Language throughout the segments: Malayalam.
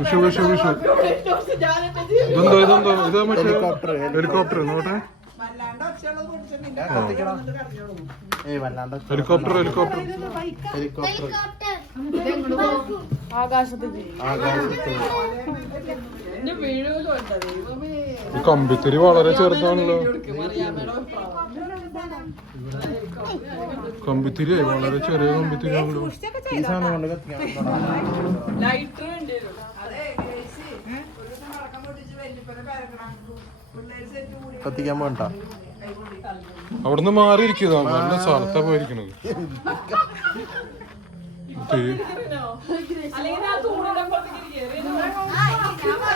വിഷു വിഷു വിഷു ഇതെന്തോ ഇതാ മറ്റേ ഹെലികോപ്റ്റർ നോട്ടെ. ഹെലികോപ്റ്റർ ഹെലികോപ്റ്റർ ഈ കമ്പിത്തിരി വളരെ ചെറുതാണല്ലോ. കമ്പിത്തിരി വളരെ ചെറിയ കമ്പിത്തിരിയാണല്ലോ. ഈ സാധനം കൊണ്ട് കത്തിക്കാൻ വേണ്ട. അവിടുന്ന് മാറിയിരിക്കുക, നല്ല സ്ഥലത്താ പോയിരിക്കണത്.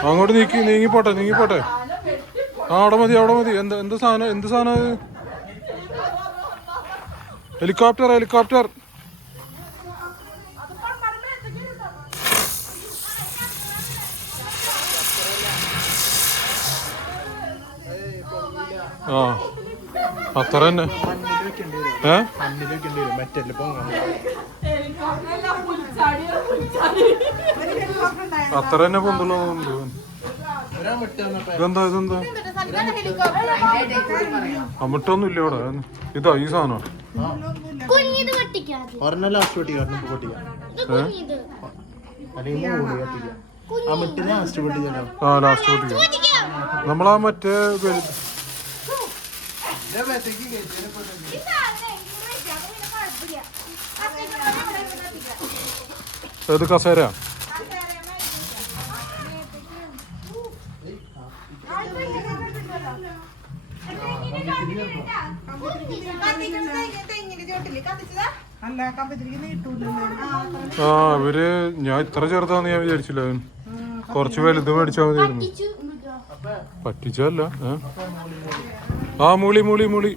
അങ്ങോട്ട് നീങ്ങിപ്പോട്ടെ നീങ്ങിപ്പോട്ടെ. അവിടെ മതി അവിടെ മതി. എന്ത് സാധനം അത്? Helicopter helicopter. ആ അത്ര തന്നെ. അത്ര തന്നെ പൊന്തുള്ളൂ. ഇതെന്താ ഇതെന്താ? അമ്മിട്ടൊന്നും ഇല്ല ഇവിടെ. ഇതാ ഈ സാധനം. ആ ലാസ്റ്റ് പൊട്ടിക്കാം. നമ്മളാ മറ്റേ ഏത് കസേര? ആ ഇവര് ഞാൻ ഇത്ര ചെറുതാന്ന് ഞാൻ വിചാരിച്ചില്ല. കുറച്ച് വലുത് മേടിച്ചാൽ മതിയായിരുന്നു. പറ്റിച്ചല്ല. ആ മൂളി മൂളി മൂളി.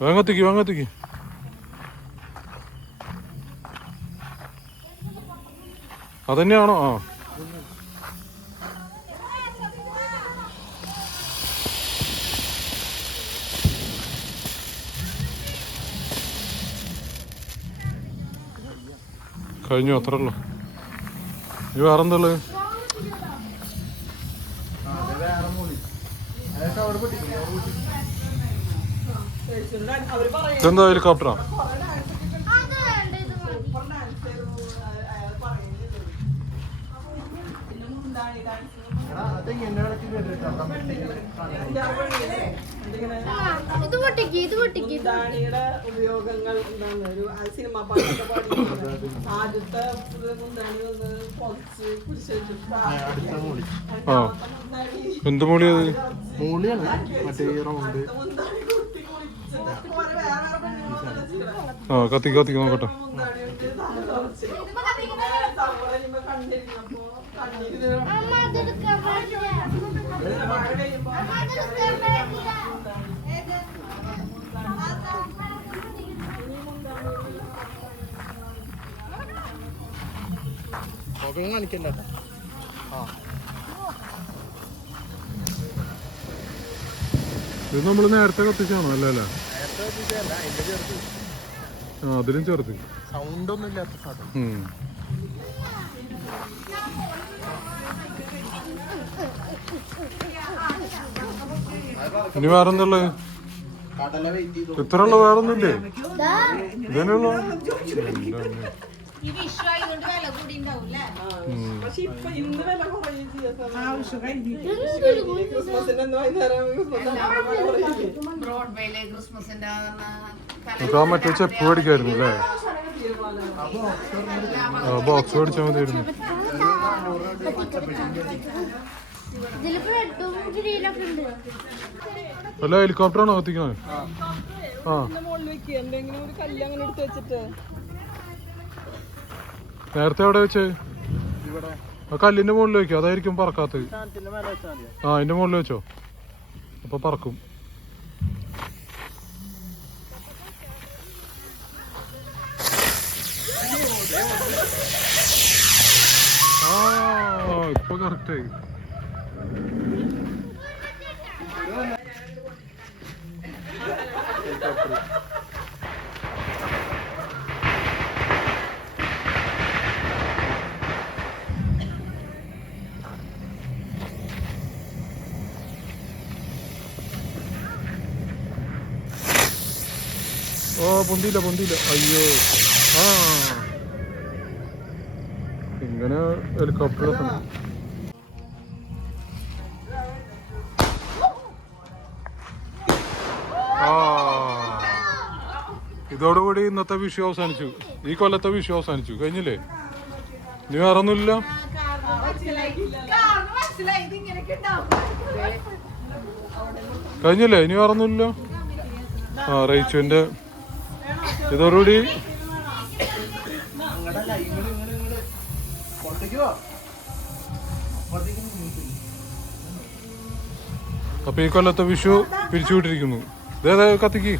വേഗത്തിക്ക് വേഗത്തിക്ക്. അതന്നെയാണോ? ആ കഴിഞ്ഞു, അത്ര ഉള്ളു. ഇത് വേറെന്തുള്ളത്? ഇതെന്താ ഹെലികോപ്റ്ററാ? ഉപയോഗങ്ങൾ എന്താണ്? ഒരു സിനിമ പാട്ടൊക്കെ പാടിക്കുന്നത് ആദ്യത്തെ മുന്താണി വന്ന് പൊളിച്ച് കുരിശ്. എന്ത് മൂളിയത്? മൂളിയാണ് മറ്റേ റൗണ്ട്. ആ കത്തി കത്തി നോക്കട്ടെ. കാണിക്കണ്ട. ഇത് നമ്മള് നേരത്തെ കത്തിച്ചാണോ? അല്ല അല്ല, അതിലും ചെറുത്. സൗണ്ട് ഒന്നും ഇല്ലാത്ത സാധനം. ഇനി വേറെന്തുള്ളത്? ഇത്ര ഉള്ള വേറൊന്നുമില്ലേ? ഇതന്നെയുള്ളൂ. മറ്റേ ചെപ്പ് മേടിക്കായിരുന്നു അല്ലേ? ബോക്സ് മേടിച്ചാൽ മതിയായിരുന്നു. അല്ല ഹെലികോപ്റ്ററാണോ കത്തിക്കണത്? ആ നേരത്തെ എവിടെ വെച്ചേ? ആ കല്ലിന്റെ മുകളിൽ വെക്കോ, അതായിരിക്കും പറക്കാത്തത്. ആ അതിന്റെ മുകളിൽ വെച്ചോ, അപ്പൊ പറക്കും. ആ ഇപ്പൊ കറക്റ്റായി. ഓ പൊന്തിയില്ല പൊന്തിയില്ല, അയ്യോ. ആ ഇങ്ങനെ ഹെലികോപ്റ്റർ എത്തണം. ആ ഇതോടുകൂടി ഇന്നത്തെ വിഷു അവസാനിച്ചു. ഈ കൊല്ലത്തെ വിഷു അവസാനിച്ചു. കഴിഞ്ഞില്ലേ? ഇനി വേറെ ഒന്നുമില്ല. കഴിഞ്ഞില്ലേ? ഇനി വേറെ ഒന്നുമില്ല. ആ റേച്ചുവിന്റെ ഇതോടുകൂടി അപ്പൊ ഈ കൊല്ലത്തെ വിഷു പിരിച്ചുവിട്ടിരിക്കുന്നു. ഇതേതാ കത്തിക്ക്.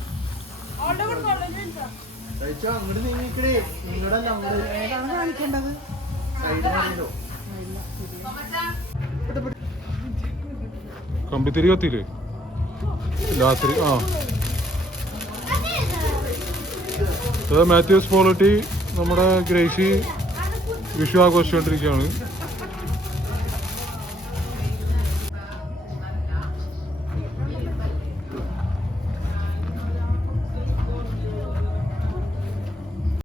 കമ്പിത്തിരി കത്തിയില്ലേ രാത്രി? ആ മാത്യൂസ് പോളിറ്റി നമ്മുടെ ഗ്രേസി വിഷു ആഘോഷിച്ചുകൊണ്ടിരിക്കുകയാണ്.